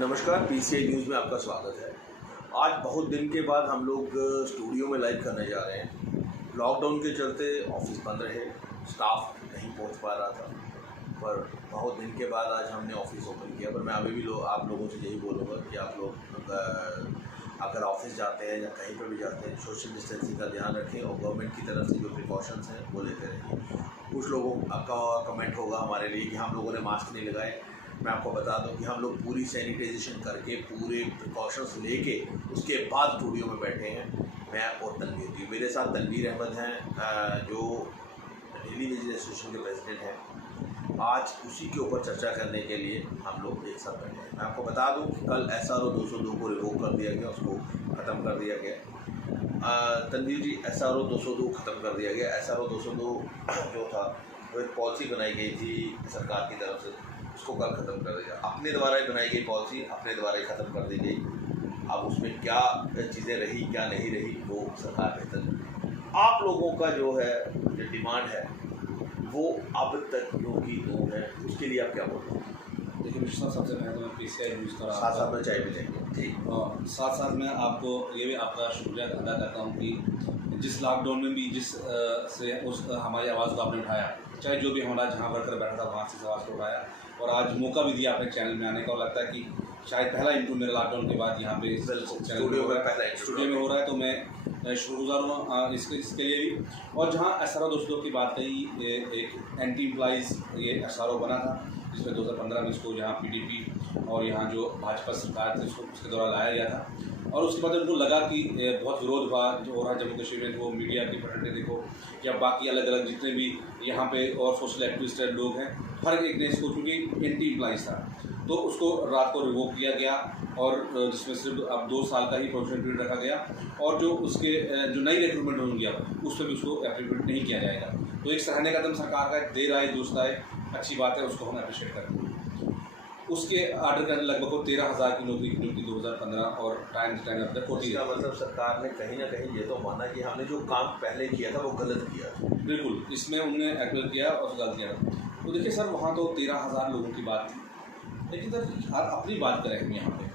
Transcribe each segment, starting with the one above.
नमस्कार, PCI news में आपका स्वागत है। आज बहुत दिन के बाद हम लोग स्टूडियो में लाइव करने जा रहे हैं। लॉकडाउन के चलते ऑफिस बंद रहे, स्टाफ नहीं पहुंच पा रहा था, पर बहुत दिन के बाद आज हमने ऑफिस ओपन किया। पर मैं अभी भी आप लोगों से यही बोलूँगा कि आप लोग अगर ऑफिस जाते हैं या कहीं पर भी जाते हैं, सोशल डिस्टेंसिंग का ध्यान रखें और गवर्नमेंट की तरफ से जो प्रिकॉशंस हैं वो लेते रहिए। कुछ लोगों का कमेंट होगा हमारे लिए कि हम लोगों ने मास्क नहीं लगाए। मैं आपको बता दूं कि हम लोग पूरी सैनिटाइजेशन करके, पूरे प्रिकॉशंस लेके उसके बाद स्टूडियो में बैठे हैं। मैं और तनवीर जी, मेरे साथ तनवीर अहमद हैं जो डेली वेज एसोसिएशन के प्रेसिडेंट हैं। आज उसी के ऊपर चर्चा करने के लिए हम लोग एक साथ बैठे हैं। मैं आपको बता दूं कि कल SRO 202 को रिवोक कर दिया गया, उसको ख़त्म कर दिया गया। तनवीर जी, SRO 202 ख़त्म कर दिया गया। SRO 202 जो था वो एक पॉलिसी बनाई गई थी सरकार की तरफ से, उसको कल ख़त्म कर दिया। अपने द्वारा ही बनाई गई पॉलिसी अपने द्वारा ही ख़त्म कर दी गई। अब उसमें क्या चीज़ें रही क्या नहीं रही वो सरकार बेहतर। आप लोगों का जो है जो डिमांड है वो अब तक की दो है, उसके लिए आप क्या बोलते हैं? देखिए मिश्रा, सबसे पहले तो मैं पीसीआई न्यूज़ का साथ साथ में चाय भी लेंगे ठीक, और साथ साथ मैं आपको ये भी आपका शुक्रिया अदा करता हूँ कि जिस लॉकडाउन में भी से हमारी आवाज़ को आपने उठाया, चाहे जो भी हमारा जहाँ वर्कर बैठा था वहाँ से आवाज़ को उठाया और आज मौका भी दिया अपने चैनल में आने का। और लगता है कि शायद पहला इंटरव्यू मेरा लॉकडाउन के बाद यहाँ पे स्टूडियो में हो रहा है, तो मैं शुक्रगुजार हूँ इसके लिए भी। और जहाँ SRO 202 की बात कही, एक एंटी एम्प्लॉइज़ ये SRO बना था जिसमें 2015 में इसको यहाँ PDP और यहाँ जो भाजपा सरकार थी उसके द्वारा लाया गया था। और उसके बाद उनको लगा कि बहुत विरोध हुआ जो हो रहा है जम्मू कश्मीर में, वो मीडिया की फटने देखो या बाकी अलग अलग जितने भी यहाँ पे और सोशल एक्टिविस्ट लोग हैं, हर एक ने इसको, चूँकि एंटी एम्प्लॉइज़ था तो उसको रात को रिवोक किया गया और जिसमें सिर्फ अब 2 साल का ही प्रोविजन पीरियड रखा गया और जो उसके जो नई रिक्रूटमेंट होंगी अब उस पर भी उसको एप्लीकेट नहीं किया जाएगा। तो एक सराहनीय कदम सरकार का देर आए दुरुस्त आए, अच्छी बात है, उसको हम अप्रिशिएट करते हैं। उसके आर्डर करने लगभग 13,000 की नौकरी की नियुक्ति 2015 और टाइम अब तक होती है। मतलब सरकार ने कहीं ना कहीं ये तो माना कि हमने जो काम पहले किया था वो गलत किया। बिल्कुल, इसमें उन्होंने एक्ट किया और गलत किया। तो देखिए सर, वहाँ तो 13,000 लोगों की बात थी, लेकिन सर अपनी बात करें हम यहाँ पे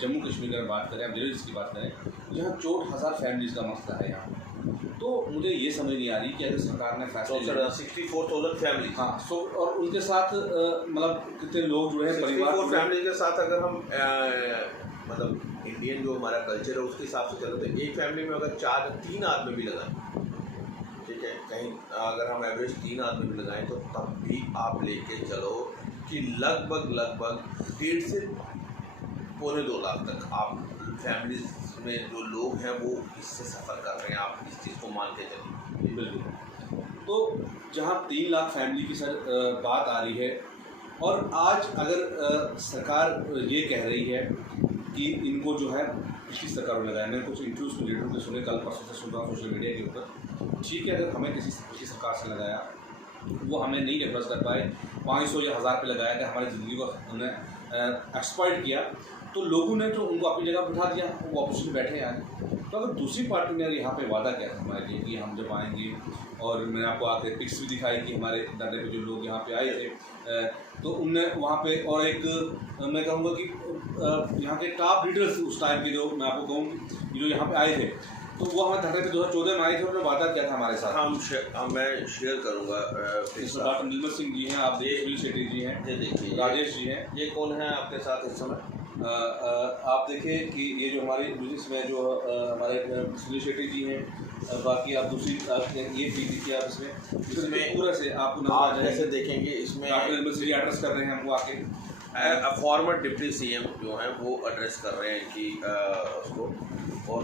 जम्मू कश्मीर की बात करें, हम विलेज की बात करें, यहाँ 64,000 फैमिलीज़ का मसला है यहाँ। तो मुझे ये समझ नहीं आ रही कि अगर सरकार ने फैसला 64,000 फैमिली, हाँ, सो और उनके साथ मतलब कितने लोग जुड़े हैं, परिवार फैमिली के साथ अगर हम मतलब इंडियन जो हमारा कल्चर है उसके हिसाब से चलते हैं, एक फैमिली में अगर 3 आदमी भी लगाएं, ठीक है, कहीं अगर हम एवरेज 3 आदमी भी लगाएं तो तब भी आप लेके चलो कि लगभग 1.5 से पौने 2 लाख तक आप फैमिलीज में जो लोग हैं वो इससे सफ़र कर रहे हैं। आप इस चीज़ को मान के चलिए। बिल्कुल। तो जहाँ 3 लाख फैमिली की सर बात आ रही है और आज अगर सरकार ये कह रही है कि इनको जो है पिछली सरकार में लगाया, मैंने कुछ इंटरव्यूज़ को लीडरों के सुने, कल परसों से सुन रहा हूँ सोशल मीडिया के ऊपर, ठीक है, अगर हमें किसी पिछली सरकार से लगाया वो हमें नहीं रेफरेंस कर पाए, 500 या 1000 पे लगाया कि हमारी ज़िंदगी को उन्हें एक्सप्लॉइट किया, तो लोगों ने जो उनको अपनी जगह बिठा दिया, वो ऑपोजिट में बैठे हैं। तो अगर दूसरी पार्टी ने यहाँ पे वादा किया था हमारे लिए कि हम जब आएंगे, और मैंने आपको आके पिक्स भी दिखाई कि हमारे धरने पे जो लोग यहाँ पे आए थे, तो उनने वहाँ पे, और एक मैं कहूँगा कि यहाँ के टॉप लीडर्स उस टाइम के जो मैं आपको कहूँ जो यहाँ पे आए थे, तो वो हमारे धरने पे 2014 में आए थे और उन्होंने वादा किया था हमारे साथ। मैं शेयर करूँगा। इसमें डॉक्टर निर्मल सिंह जी हैं, आप सुनील शेट्टी जी हैं, ये देखिए राजेश जी हैं। ये कौन है आपके साथ इस समय? आप देखिए कि ये जो हमारे इसमें जो हमारे सुनील शेट्टी जी हैं, बाकी आप दूसरी ये देखिए, आप इसमें पूरा से आपको आप कैसे देखेंगे, इसमें डॉक्टर निर्मल सिंह एड्रेस कर रहे हैं हमको आके, फॉर्मर डिप्टी CM जो हैं वो एड्रेस कर रहे हैं कि उसको, और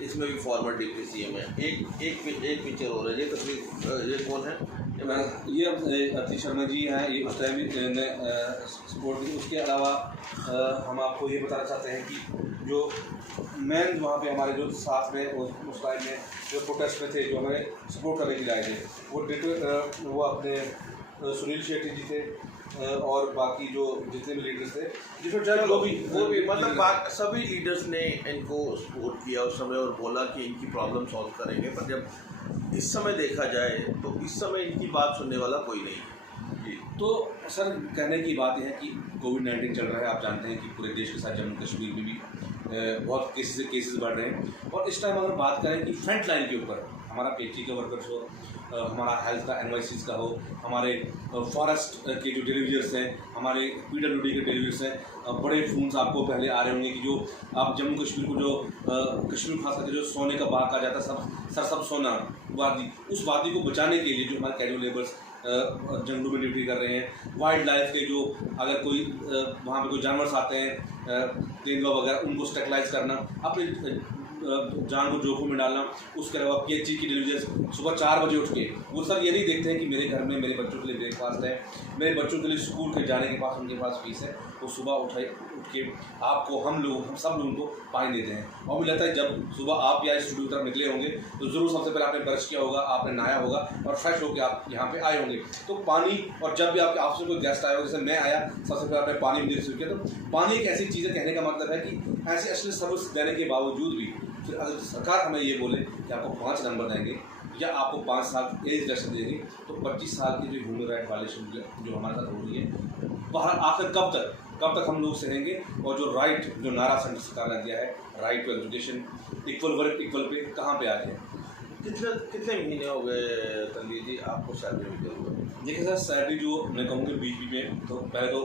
इसमें भी फॉर्मर डिप्टी CM है। एक पिक्चर हो रहा है, ये तस्वीर, ये कौन है? ये अति शर्मा जी हैं, ये उस टाइम ने सपोर्ट की। उसके अलावा हम आपको ये बताना चाहते हैं कि जो मैन वहाँ पे हमारे जो साथ में उस टाइम में जो प्रोटेस्ट में थे, जो हमें सपोर्ट करने के लिए आए थे, वो अपने सुनील शेट्टी जी थे और बाकी जो जितने भी लीडर्स थे, जिसमें वो भी मतलब सभी लीडर्स ने इनको सपोर्ट किया उस समय और बोला कि इनकी प्रॉब्लम सॉल्व करेंगे। पर जब इस समय देखा जाए तो इस समय इनकी बात सुनने वाला कोई नहीं। तो सर कहने की बात यह है कि कोविड-19 चल रहा है, आप जानते हैं कि पूरे देश के साथ जम्मू कश्मीर में भी बहुत केसेस बढ़ रहे हैं। और इस टाइम अगर बात करें कि फ्रंट लाइन के ऊपर हमारा पीएचई के वर्कर्स हो, हमारा हेल्थ का एनवाईसीज का हो, हमारे फॉरेस्ट के जो डिलीवरीज हैं, हमारे पीडब्ल्यूडी के डिलीवरीज हैं, बड़े फोन्स आपको पहले आ रहे होंगे कि जो आप जम्मू कश्मीर को जो कश्मीर खास करके जो सोने का बाग कहा जाता है, सब सोना वादी, उस वादी को बचाने के लिए जो हमारे कैजुअल लेबर्स जंगलों में ड्यूटी कर रहे हैं, वाइल्ड लाइफ के जो अगर कोई वहाँ पे कोई जानवर आते हैं तेंदुआ वगैरह, उनको स्टेरिलाइज करना, अपने जान को जोखिम में डालना। उसके अलावा पीएचई की डिलीवरीज सुबह 4 बजे उठ के, वो सर ये नहीं देखते हैं कि मेरे घर में मेरे बच्चों के लिए ब्रेकफास्ट है, मेरे बच्चों के लिए स्कूल के जाने के पास उनके पास फीस है, वो सुबह उठ के आपको हम सब लोगों को पानी देते हैं। और मुझे लगता है जब सुबह आप या स्टूडियो की तरफ निकले होंगे तो ज़रूर सबसे पहले आपने ब्रश किया होगा, आपने नहाया होगा और फ्रेश होकर आप यहाँ पे आए होंगे। तो पानी, और जब भी आपके ऑफिस में कोई गेस्ट आया हो, जैसे मैं आया, सबसे पहले आपने पानी मुझे रिसीव किया। तो पानी एक ऐसी चीज़ है, कहने का मतलब है कि ऐसी असली सर्विस देने के बावजूद भी फिर अगर सरकार हमें ये बोले कि आपको 5 नंबर देंगे या आपको 5 साल एज रिडक्शन देंगे, तो 25 साल की जो ह्यूमन राइट वायलेशन जो हमारे साथ हो रही है, बाहर आखिर कब तक हम लोग सहेंगे। और जो राइट, जो नारा सेंटर सरकार ने दिया है, right to education, equal work equal pay, कहाँ पे आ गए? कितने महीने हो गए तनवीर जी आपको सैलरी मिलते हुए? देखिए सर, सैलरी जो मैं कहूँगी बीच में तो पहले तो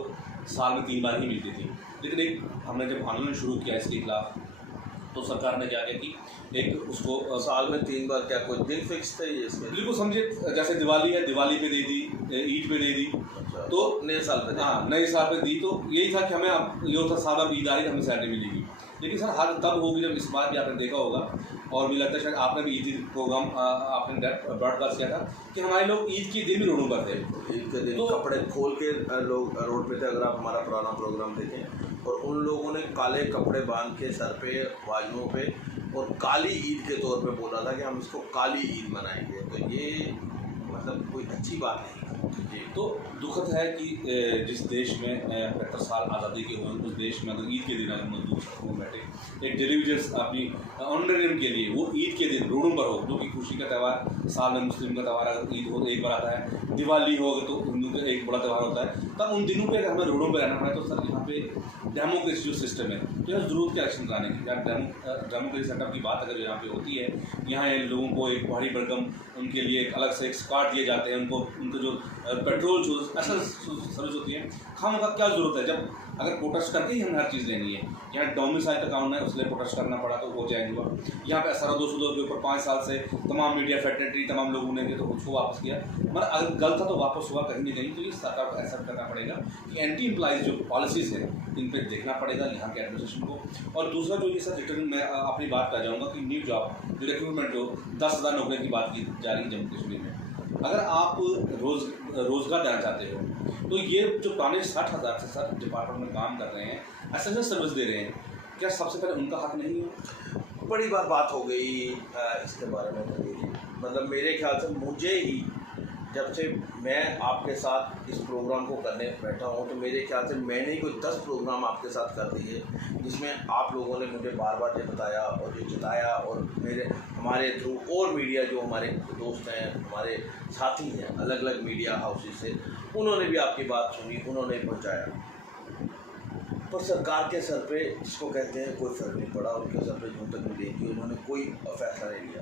साल में 3 बार ही मिलती थी, लेकिन एक हमने जब आंदोलन शुरू किया इसके खिलाफ, तो सरकार ने क्या किया कि एक उसको साल में 3 बार, क्या कोई दिन फिक्स थे इसके? बिल्कुल समझिए, जैसे दिवाली है, दिवाली पे दे दी, ईद पे दे दी, तो नए साल पे, हाँ नए साल पे दी। तो यही था कि हमें ये था सादा ईद आ रही, हमें सैलरी मिलेगी। लेकिन सर हाल तब होगी जब इस बार भी आपने देखा होगा, और मुझे लगता है शायद आपने भी ईद प्रोग्राम आपने ब्रॉडकास्ट किया था कि हमारे लोग ईद के दिन भी रोडों पर थे। ईद के दिन तो कपड़े खोल के लोग रोड पे थे। अगर आप हमारा पुराना प्रोग्राम देखें, और उन लोगों ने काले कपड़े बांध के सर पे, बाजुओं पे, और काली ईद के तौर पे बोला था कि हम इसको काली ईद मनाएंगे। तो ये मतलब कोई अच्छी बात नहीं। तो दुखद है कि जिस देश में 75 साल आज़ादी के हुए, उस देश में अगर ईद के दिन अगर मजदूर सड़कों में बैठे, एक डिलीवरीज अपनी ऑनरेरियम के लिए वो ईद के दिन रोडों पर हो, जो कि खुशी का त्यौहार, साल में मुस्लिम का त्यौहार अगर ईद हो तो एक बार आता है, दिवाली हो तो हिंदू का एक बड़ा त्यौहार होता है, तब उन दिनों पर अगर हमें रोडों पर रहना पड़े तो सर यहाँ पे डेमोक्रेसी जो सिस्टम है, तो यहाँ ज़रूरत के इलेक्शन कराने की, या डेमोक्रेसी सेटअप की बात अगर यहाँ पे होती है, यहाँ लोगों को एक भारी भरकम उनके लिए एक अलग से एक कार्ड दिए जाते हैं, उनको जो पेट्रोल ऐसा सर्विस होती है, खाने का क्या ज़रूरत है? जब अगर प्रोटेस्ट करके ही हमें हर चीज़ लेनी है, यहाँ डोमिसाइल अकाउंट है उसलिए प्रोटेस्ट करना पड़ा तो वो चेंज हुआ। यहाँ पे असरा 202 के ऊपर 5 साल से तमाम मीडिया फेडरेटरी तमाम लोगों ने तो उसको वापस किया, मतलब अगर गलत था तो वापस हुआ कहीं नहीं। तो ये सरकार को एक्सेप्ट करना पड़ेगा कि एंटी एम्प्लॉइज जो पॉलिसीज़ हैं इन पर देखना पड़ेगा यहाँ के एडमिनिस्ट्रेशन को। और दूसरा जो ये सर रिटर्न मैं अपनी बात कर जाऊँगा कि न्यू जॉब जो रिक्रूटमेंट जो 10,000 नौकरी की बात की जा रही है जम्मू कश्मीर में, अगर आप रोज़गार देना चाहते हो तो ये जो पुराने 60,000 से सर डिपार्टमेंट में काम कर रहे हैं, एसेंशियल सर्विस दे रहे हैं, क्या सबसे पहले उनका हक नहीं है? बड़ी बात हो गई इसके बारे में। मतलब मेरे ख्याल से मुझे ही जब से मैं आपके साथ इस प्रोग्राम को करने बैठा हूँ, तो मेरे ख्याल से मैंने ही कोई 10 प्रोग्राम आपके साथ कर दिए, जिसमें आप लोगों ने मुझे बार बार ये बताया और ये जताया, और हमारे थ्रू और मीडिया जो हमारे दोस्त हैं, हमारे साथी हैं अलग अलग मीडिया हाउसेस से, उन्होंने भी आपकी बात सुनी, उन्होंने पहुँचाया। पर सरकार के सर पे, जिसको कहते हैं, कोई फर्क नहीं पड़ा। उनके सर पे जूं तक नहीं देगी, उन्होंने कोई फैसला नहीं लिया।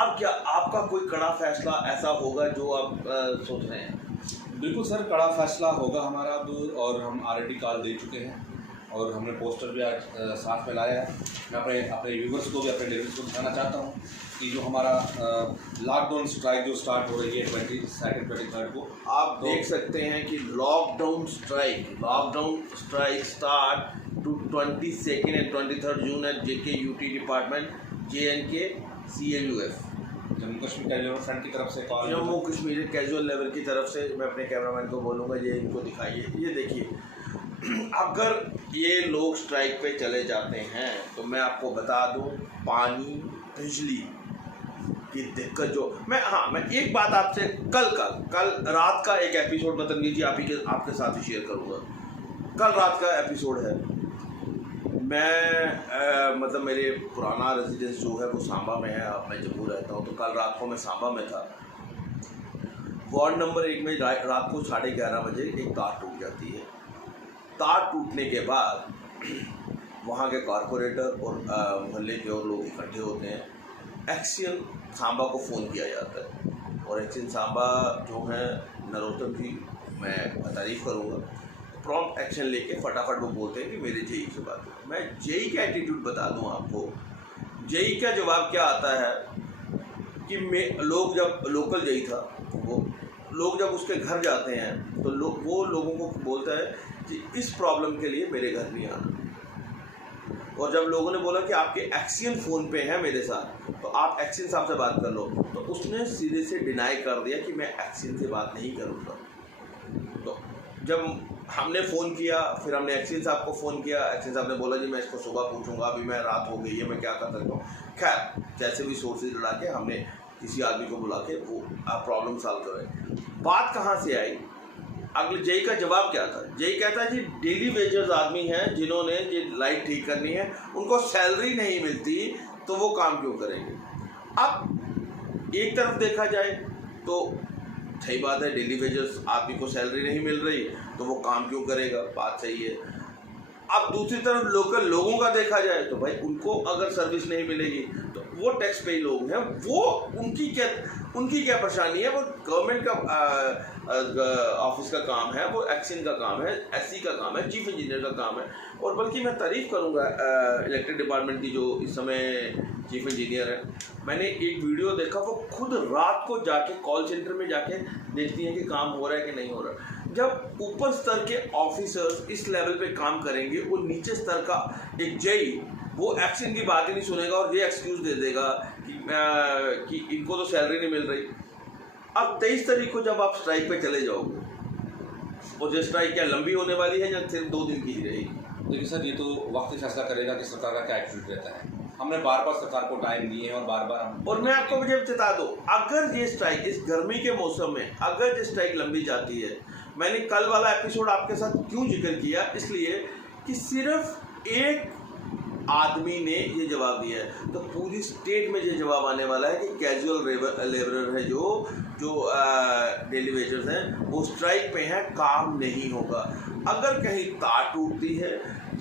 अब क्या आपका कोई कड़ा फैसला ऐसा होगा जो आप सोच रहे हैं? बिल्कुल सर, कड़ा फैसला होगा हमारा अब, और हम ऑलरेडी कॉल दे चुके हैं और हमने पोस्टर भी आज साथ में लाया है। मैं अपने व्यूवर्स को भी, अपने डेलीवर्स को बताना चाहता हूँ कि जो हमारा लॉकडाउन स्ट्राइक जो स्टार्ट हो रही है 22 23 को, आप देख सकते हैं कि lockdown strike start to 22 and 23 June at JKUT department JNK CLUF, Jammu Kashmir casual front की तरफ से call, Jammu Kashmir casual level की तरफ से। मैं अपने कैमरामैन को बोलूँगा ये इनको दिखाइए, ये देखिए। अगर ये लोग स्ट्राइक पे चले जाते हैं तो मैं आपको बता दूं, पानी, बिजली की दिक्कत जो मैं एक बात आपसे कल रात का एक एपिसोड मैं तनवीर जी आपके साथ ही शेयर करूँगा। कल रात का एपिसोड है। मैं मतलब मेरे पुराना रेजिडेंस जो है वो सांबा में है, अब मैं जम्मू रहता हूँ, तो कल रात को मैं सांबा में था। वार्ड नंबर 1 में रात को 11:30 बजे एक तार टूट जाती है। तार टूटने के बाद वहाँ के कॉरपोरेटर और मोहल्ले के और लोग इकट्ठे होते हैं। एक्शन सांबा को फ़ोन किया जाता है और एक्शन सांबा जो है नरोत्तम की मैं तारीफ़ करूँगा, प्रॉम्प्ट एक्शन लेके फटाफट वो बोलते हैं कि मेरे जेई से बात करो। मैं जेई का एटीट्यूड बता दूँ आपको। जेई का जवाब क्या आता है कि लोग जब लोकल जेई था वो लोग जब उसके घर जाते हैं तो वो लोगों को बोलता है कि इस प्रॉब्लम के लिए मेरे घर नहीं आना। और जब लोगों ने बोला कि आपके एक्शन फ़ोन पे है मेरे साथ तो आप एक्शन साहब से बात कर लो, तो उसने सीधे से डिनाई कर दिया कि मैं एक्शन से बात नहीं करूँगा। तो जब हमने फ़ोन किया, फिर हमने एक्शन साहब को फ़ोन किया, एक्शन साहब ने बोला जी मैं इसको सुबह पूछूंगा, अभी मैं रात हो गई है, मैं क्या कर सकता हूँ। खैर जैसे भी सोर्सेज लड़ा के हमने किसी आदमी को बुला के वो प्रॉब्लम सॉल्व करें। बात कहाँ से आई, अगले जेई का जवाब क्या था। जेई कहता है जी डेली वेजर्स आदमी हैं जिन्होंने ये लाइट ठीक करनी है, उनको सैलरी नहीं मिलती तो वो काम क्यों करेंगे। अब एक तरफ देखा जाए तो सही बात है, डेली वेजर्स आदमी को सैलरी नहीं मिल रही तो वो काम क्यों करेगा, बात सही है। अब दूसरी तरफ लोकल लोगों का देखा जाए तो भाई उनको अगर सर्विस नहीं मिलेगी तो वो टैक्स पेई लोग हैं, वो उनकी क्या परेशानी है। वो गवर्नमेंट का ऑफिस का काम है, वो एक्शन का काम है, एससी का काम है, चीफ इंजीनियर का काम है। और बल्कि मैं तारीफ़ करूंगा इलेक्ट्रिक डिपार्टमेंट की जो इस समय चीफ इंजीनियर है। मैंने एक वीडियो देखा, वो खुद रात को जाके कॉल सेंटर में जाके देखती हैं कि काम हो रहा है कि नहीं हो रहा। जब ऊपर स्तर के ऑफिसर्स इस लेवल पे काम करेंगे, वो नीचे स्तर का एक जेई वो एक्शन की बात ही नहीं सुनेगा और ये एक्सक्यूज़ दे देगा कि इनको तो सैलरी नहीं मिल रही। अब 23 तारीख को जब आप स्ट्राइक पे चले जाओगे, और जो स्ट्राइक क्या लंबी होने वाली है या सिर्फ 2 दिन की ही रहेगी। देखिए सर, ये तो वक्त ही फैसला करेगा कि सरकार का क्या एटीट्यूड रहता है। हमने बार बार सरकार को टाइम दिए हैं और बार बार हम, और मैं आपको मुझे बता दूं, अगर ये स्ट्राइक इस गर्मी के मौसम में अगर ये स्ट्राइक लंबी जाती है, मैंने कल वाला एपिसोड आपके साथ क्यों जिक्र किया, इसलिए कि सिर्फ एक आदमी ने ये जवाब दिया है, तो पूरी स्टेट में ये जवाब आने वाला है कि कैजुअल लेबरर है जो डेली वेजर्स हैं वो स्ट्राइक पे हैं, काम नहीं होगा। अगर कहीं तार टूटती है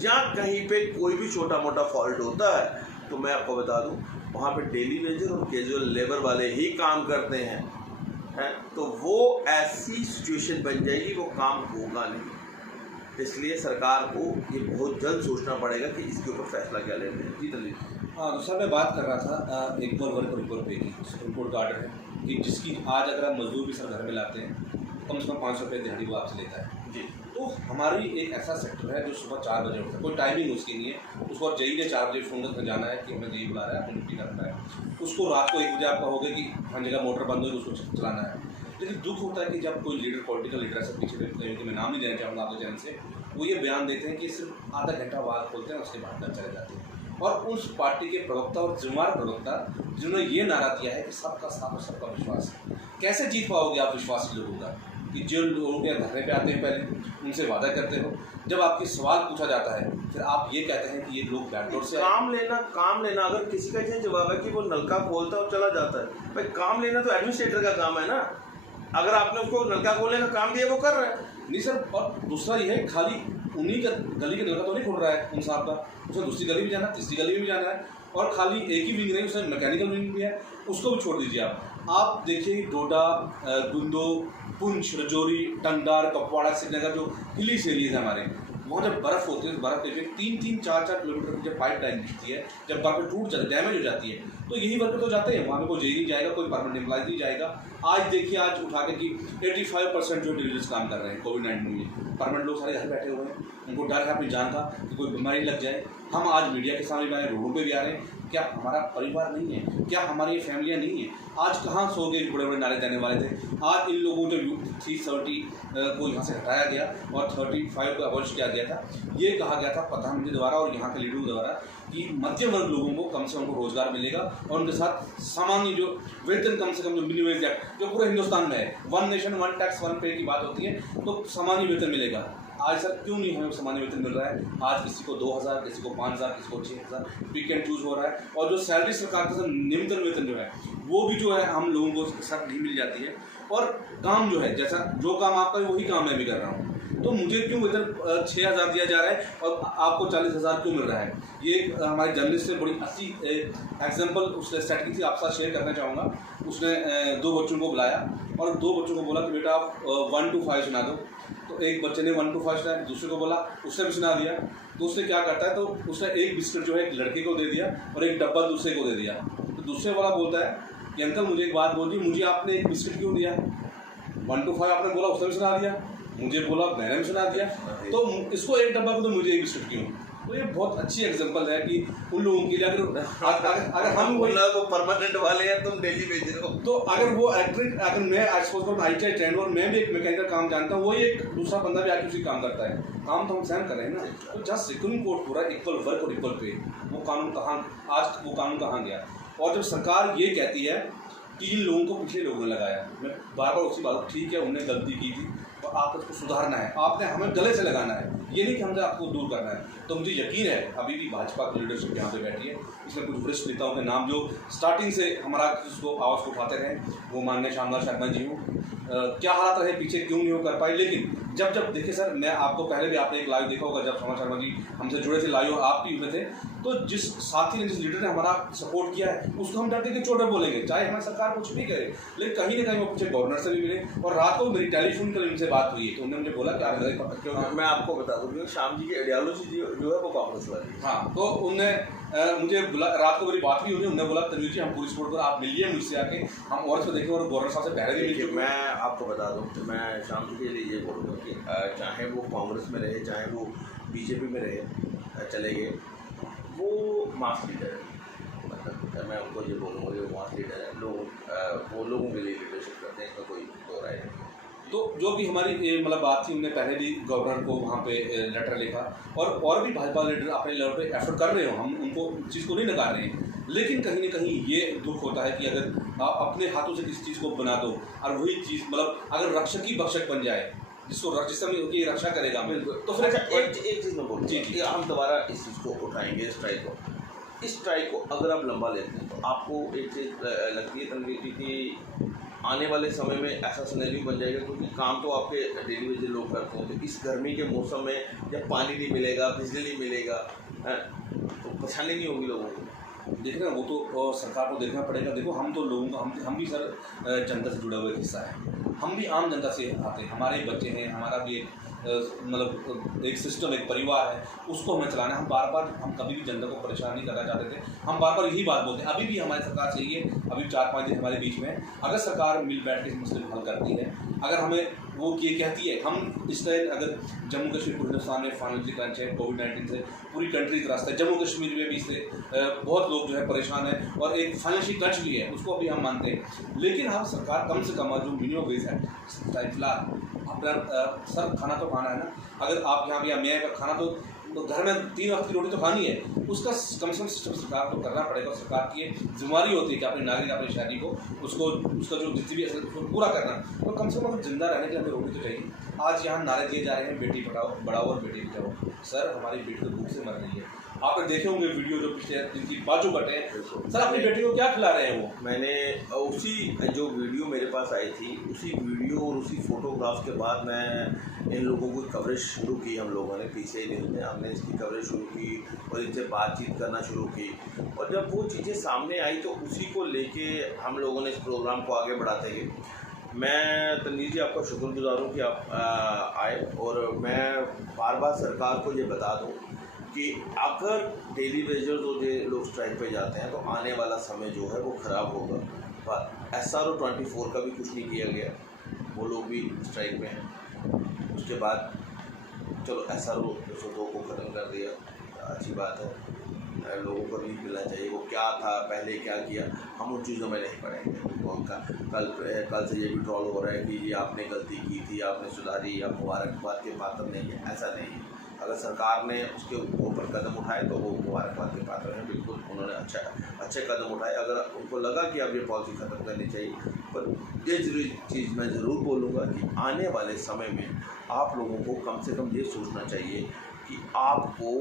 या कहीं पे कोई भी छोटा मोटा फॉल्ट होता है तो मैं आपको बता दूं वहाँ पे डेली वेजर और कैजुअल लेबर वाले ही काम करते हैं, तो वो ऐसी सिचुएशन बन जाएगी वो काम होगा नहीं। इसलिए सरकार को ये बहुत जल्द सोचना पड़ेगा कि इसके ऊपर फैसला क्या लेते हैं। जी दलील। हाँ तो सर मैं बात कर रहा था इक्वल वर्क और इक्वल पे की। सुप्रीम कोर्ट का ऑर्डर है कि जिसकी आज अगर आप मजदूर भी सर घर में लाते हैं कम से कम 500 रुपये दिहाड़ी वो आपसे लेता है जी। तो हमारी एक ऐसा सेक्टर है जो सुबह 4 बजे उठता है, कोई टाइमिंग उसकी नहीं है। उसको जेई ने 4 बजे फ़ोन कर जाना है कि हमें जेई बुला रहा है, आपको ड्यूटी करना है। उसको रात को 1 बजे आपका होगा कि हर जगह मोटर बंद हो उसको चलाना है। लेकिन दुख होता है कि जब कोई लीडर, पॉलिटिकल लीडर ऐसा पीछे कि मैं नाम नहीं लेना चाहूँगा आपके चैनल से, वो ये बयान देते हैं कि सिर्फ आधा घंटा बाद खोलते हैं उसके बाद घर चले जाते हैं। और उस पार्टी के प्रवक्ता और जिम्मेदार प्रवक्ता जिन्होंने ये नारा दिया है कि सबका साथ और सबका विश्वास, कैसे जीत पाओगे आप विश्वास लोगों का कि जो लोगों के धरने पे आते हैं पहले उनसे वादा करते हो, जब आपकी सवाल पूछा जाता है फिर आप ये कहते हैं कि ये लोग बैकडोर से काम लेना। अगर किसी का ये जवाब है कि वो नलका खोलता है और चला जाता है, भाई काम लेना तो एडमिनिस्ट्रेटर का काम है ना। अगर आपने उसको नलका खोलने का काम दिया वो कर रहा है। नहीं सर, और दूसरा ये है खाली उन्हीं का गली का नलका तो नहीं खोल रहा है उन साहब का, उसे दूसरी गली भी जाना है, तीसरी गली में भी जाना है। और खाली एक ही विंग नहीं, उसमें मैकेनिकल विंग भी है, उसको भी छोड़ दीजिए आप देखिए डोडा, गुंदो, पुंछ, रजौरी, टंगदार, कपवाड़ा, श्रीनगर जो हिलीस एरियाज है हमारे, वहाँ जब बर्फ़ होती है, बर्फ़ के 3-3, 4-4 किलोमीटर की जब पाइप लाइन दिखती है, जब बर्फ़ टूट जाती है, डैमेज हो जाती है, तो यही वर्कर तो जाते हैं वहाँ पे। कोई जेई नहीं जाएगा, कोई परमानेंट एम्प्लॉय नहीं जाएगा। आज देखिए, आज उठा के कि 85% जो डिलीवर्स काम कर रहे हैं कोविड-19 में, परमानेंट लोग सारे घर बैठे हुए हैं, उनको डर है अपनी जान का कि कोई बीमारी लग जाए। हम आज मीडिया के सामने भी आ रहे हैं, रोडों पर भी आ रहे हैं। क्या हमारा परिवार नहीं है? क्या हमारी फैमिलियाँ नहीं हैं? आज कहाँ सो गए बड़े बड़े नारे देने वाले थे? आज इन लोगों को जब 370 को यहाँ से हटाया गया और 35 को अबॉलिश किया गया था, ये कहा गया था प्रधानमंत्री द्वारा और यहाँ के लीडरों द्वारा कि मध्यम वर्ग लोगों को कम से कम उनको रोजगार मिलेगा और उनके साथ सामान्य जो वेतन कम से कम जो मिनिमम वेज एक्ट जो पूरे हिंदुस्तान में है, 1 नेशन 1 टैक्स 1 पे की बात होती है, तो सामान्य वेतन मिलेगा। आज सर क्यों नहीं हमें सामान्य वेतन मिल रहा है? आज किसी को 2000, किसी को 5000, किसी को 6000 पिक एंड चूज हो रहा है। और जो सैलरी सरकार का न्यूनतम वेतन जो है वो भी जो है हम लोगों को साथ नहीं मिल जाती है। और काम जो है जैसा जो काम आपका है वही काम मैं भी कर रहा हूँ, तो मुझे क्यों इधर 6,000 दिया जा रहा है और आपको 40,000 क्यों मिल रहा है। ये एक हमारे जर्नलिस्ट से बड़ी अच्छी एग्जाम्पल उसने सेट की थी, आपके साथ शेयर करना चाहूँगा। उसने 2 बच्चों को बुलाया और 2 बच्चों को बोला कि बेटा आप 1 to 5 सुना दो। तो एक बच्चे ने 1 to 5 सुनाया, दूसरे को बोला, उसने भी सुना दिया। तो उसने क्या करता है, तो उसने एक बिस्किट जो है एक लड़के को दे दिया और एक डब्बा दूसरे को दे दिया। तो दूसरे वाला बोलता है कि अंकल मुझे एक बात बोलिए, मुझे आपने एक बिस्किट क्यों दिया? 1 to 5 आपने बोला, उसने भी सुना दिया, मुझे बोला मैंने भी सुना दिया, तो इसको एक डब्बा को तो मुझे एक बिस्किट क्यों? तो ये बहुत अच्छी एग्जांपल है कि उन लोगों के लिए अगर हम वही तो परमानेंट वाले हैं, तुम डेली भेज रहे हो, तो अगर वो इलेक्ट्रिक, अगर मैं आज सपोज करो ITI ट्रेंड और मैं भी एक मैकेनिकल काम जानता हूँ, वही एक दूसरा बंदा भी आके उसी काम करता है, काम तो हम सेम कर रहे हैं ना। तो जस्ट सुप्रीम कोर्ट पूरा इक्वल वर्क और इक्वल पे, वो कानून कहाँ गया? और जब सरकार ये कहती है 3 लोगों को पिछले लोगों ने लगाया, मैं बार बार उसी बात, ठीक है उन्होंने गलती की थी तो आपको उसको सुधारना है, आपने हमें गले से लगाना है, ये नहीं कि हमसे आपको दूर करना है। तो मुझे यकीन है अभी भी भाजपा की लीडरशिप यहाँ पे बैठी है, इसमें कुछ वरिष्ठ नेताओं के नाम जो स्टार्टिंग से हमारा उसको आवाज़ को उठाते रहे, वो माननीय श्यामलाल शर्मा जी हूँ। क्या हालात रहे पीछे, क्यों नहीं हो कर पाए, लेकिन जब देखिए सर, मैं आपको पहले भी आपने एक लाइव देखा होगा जब श्यामलाल शर्मा जी हमसे जुड़े थे लाइव, आप भी हुए थे, तो जिस साथी ने, जिस लीडर ने हमारा सपोर्ट किया है उसको हम डरते कि चोट बोलेंगे, चाहे हमारी सरकार कुछ भी करे। लेकिन कहीं ना कहीं वो पीछे गवर्नर से भी मिले और रात को मेरी टेलीफोन कल उनसे बात हुई है, तो उन्होंने मुझे बोला कि आप मैं आपको बता दूँ श्याम जी की आइडियोलॉजी जो है वो कांग्रेस वाली है। हाँ, तो उनने मुझे रात को मेरी बात भी हुई, उन्होंने बोला तनवीर जी हम पूरी सपोर्ट कर, आप मिलिए मुझसे आके, हम और इसको देखें, और गवर्नर साहब से पहले भी मिल चुके। मैं आपको बता दूं कि मैं श्याम जी के लिए ये बोलूँगा कि चाहे वो कांग्रेस में रहे, चाहे वो बीजेपी में रहे, चले गए, वो मास लीडर है। मतलब मैं उनको ये बोलूँगा कि वो मास लीडर है, वो लोगों के लिए लीडरशिप करते हैं, इसका कोई दो राय नहीं। तो जो भी हमारी मतलब बात थी, उनने पहले भी गवर्नर को वहाँ पे लेटर लिखा और भी भाजपा लीडर अपने लेवल पे एफर्ट कर रहे हो, हम उनको चीज़ को नहीं नकार रहे हैं, लेकिन कहीं ना कहीं ये दुख होता है कि अगर आप अपने हाथों से किसी चीज़ को बना दो और वही चीज़ मतलब अगर रक्षक ही भक्षक बन जाए, जिसकी रक्षा करेगा तो फिर एक चीज़ मैं बोलूँ जी, हम दोबारा इस चीज़ को उठाएंगे, स्ट्राइक को अगर आप लंबा लेते हैं तो आपको एक चीज़ लगती है तनवीर जी की आने वाले समय में ऐसा सिनेरियो बन जाएगा, क्योंकि काम तो आपके डेली वेजेस लोग करते हैं, तो इस गर्मी के मौसम में जब पानी नहीं मिलेगा, बिजली नहीं मिलेगा, तो परेशानी नहीं होगी लोगों को। देख रहे हैं, वो तो सरकार को देखना पड़ेगा। देखो हम तो लोगों का हम भी सर जनता से जुड़ा हुआ हिस्सा है, हम भी आम जनता से आते हैं, हमारे बच्चे हैं, हमारा भी एक मतलब एक सिस्टम, एक परिवार है, उसको हमें चलाना है। हम कभी भी जनता को परेशान नहीं करना चाहते थे, हम बार यही बात बोलते हैं। अभी भी हमारी सरकार चाहिए, अभी 4-5 दिन हमारे बीच में अगर सरकार मिल बैठ के इस मसले को हल करती है, अगर हमें वो ये कहती है, हम इस तरह अगर जम्मू कश्मीर पूरे हिंदुस्तान में फाइनेंशियल क्रंच है, कोविड-19 से पूरी कंट्री त्रस्त है, जम्मू कश्मीर में भी इससे बहुत लोग जो है परेशान हैं और एक फाइनेंशियल क्रंच भी है, उसको भी हम मानते हैं। लेकिन हम सरकार कम से कम जो मिनिमम वेज है फिलहाल अपना सर खाना तो खाना है ना, अगर आप यहाँ भी मैं खाना तो घर में 3 वक्त की रोटी तो खानी है, उसका कम से कम सिस्टम सरकार को करना पड़ेगा। सरकार की जिम्मेदारी होती है कि अपने नागरिक, अपने शहरी को उसका जो जितनी भी उसको पूरा करना, तो कम से कम जिंदा रहने के लिए हमें रोटी तो चाहिए। आज यहाँ नारे दिए जा रहे हैं बेटी बढ़ाओ और बेटी बचाओ, सर हमारी बेटी तो भूख से मर रही है। आपने देखे होंगे वीडियो जो पिछले जिनकी बाजू कटे हैं, सर अपनी बेटी को क्या खिला रहे हैं वो। मैंने उसी जो वीडियो मेरे पास आई थी, उसी वीडियो और उसी फोटोग्राफ के बाद मैं इन लोगों की कवरेज शुरू की। हम लोगों ने पीछे दिन में हमने इसकी कवरेज शुरू की और इनसे बातचीत करना शुरू की, और जब वो चीज़ें सामने आई तो उसी को लेके हम लोगों ने इस प्रोग्राम को आगे बढ़ाते गए। मैं तनवीर जी आपका शुक्रगुजार हूँ कि आप आए, और मैं बार बार सरकार को ये बता दूँ कि अगर डेली वेजर्स और ये लोग स्ट्राइक पे जाते हैं तो आने वाला समय जो है वो ख़राब होगा। पर SRO 24 का भी कुछ नहीं किया गया, वो लोग भी स्ट्राइक में हैं। उसके बाद चलो SRO 202 को ख़त्म कर दिया, अच्छी बात है, लोगों को नहीं मिलना चाहिए। वो क्या था, पहले क्या किया, हम उन चीज़ों में नहीं पड़ेंगे। वो कल से ये भी ट्रॉल हो रहा है कि ये आपने गलती की थी, आपने सुधारी, आप मुबारकबाद के पात्र नहीं है, ऐसा नहीं है। अगर सरकार ने उसके ऊपर कदम उठाए तो वो मुबारकबाद के पात्र हैं, बिल्कुल उन्होंने अच्छे कदम उठाए। अगर उनको लगा कि अब ये पॉलिसी ख़त्म करनी चाहिए, पर ये चीज़ मैं ज़रूर बोलूँगा कि आने वाले समय में आप लोगों को कम से कम ये सोचना चाहिए कि आपको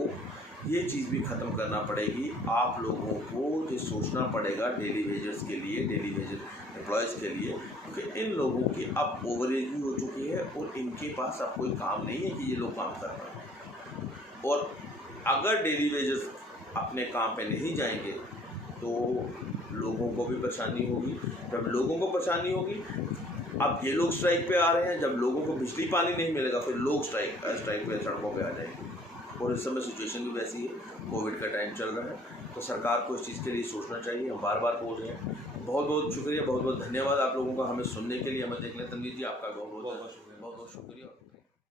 ये चीज़ भी ख़त्म करना पड़ेगी। आप लोगों को ये सोचना पड़ेगा डेली वेजर्स के लिए, डेली वेजर एम्प्लॉयज़ के लिए, क्योंकि इन लोगों की अब ओवरेज भी हो चुकी है और इनके पास अब कोई काम नहीं है कि ये लोग काम कर रहे हैं। और अगर डेली वेजेस अपने काम पे नहीं जाएंगे तो लोगों को भी परेशानी होगी। जब लोगों को परेशानी होगी, अब ये लोग स्ट्राइक पे आ रहे हैं, जब लोगों को बिजली पानी नहीं मिलेगा फिर लोग स्ट्राइक पे सड़कों पे आ जाएंगे। और इस समय सिचुएशन भी वैसी है, कोविड का टाइम चल रहा है, तो सरकार को इस चीज़ के लिए सोचना चाहिए। हम बार बार बोल रहे हैं। बहुत बहुत शुक्रिया, बहुत बहुत धन्यवाद आप लोगों का हमें सुनने के लिए, हमें देखने। तनवीर जी आपका बहुत बहुत शुक्रिया।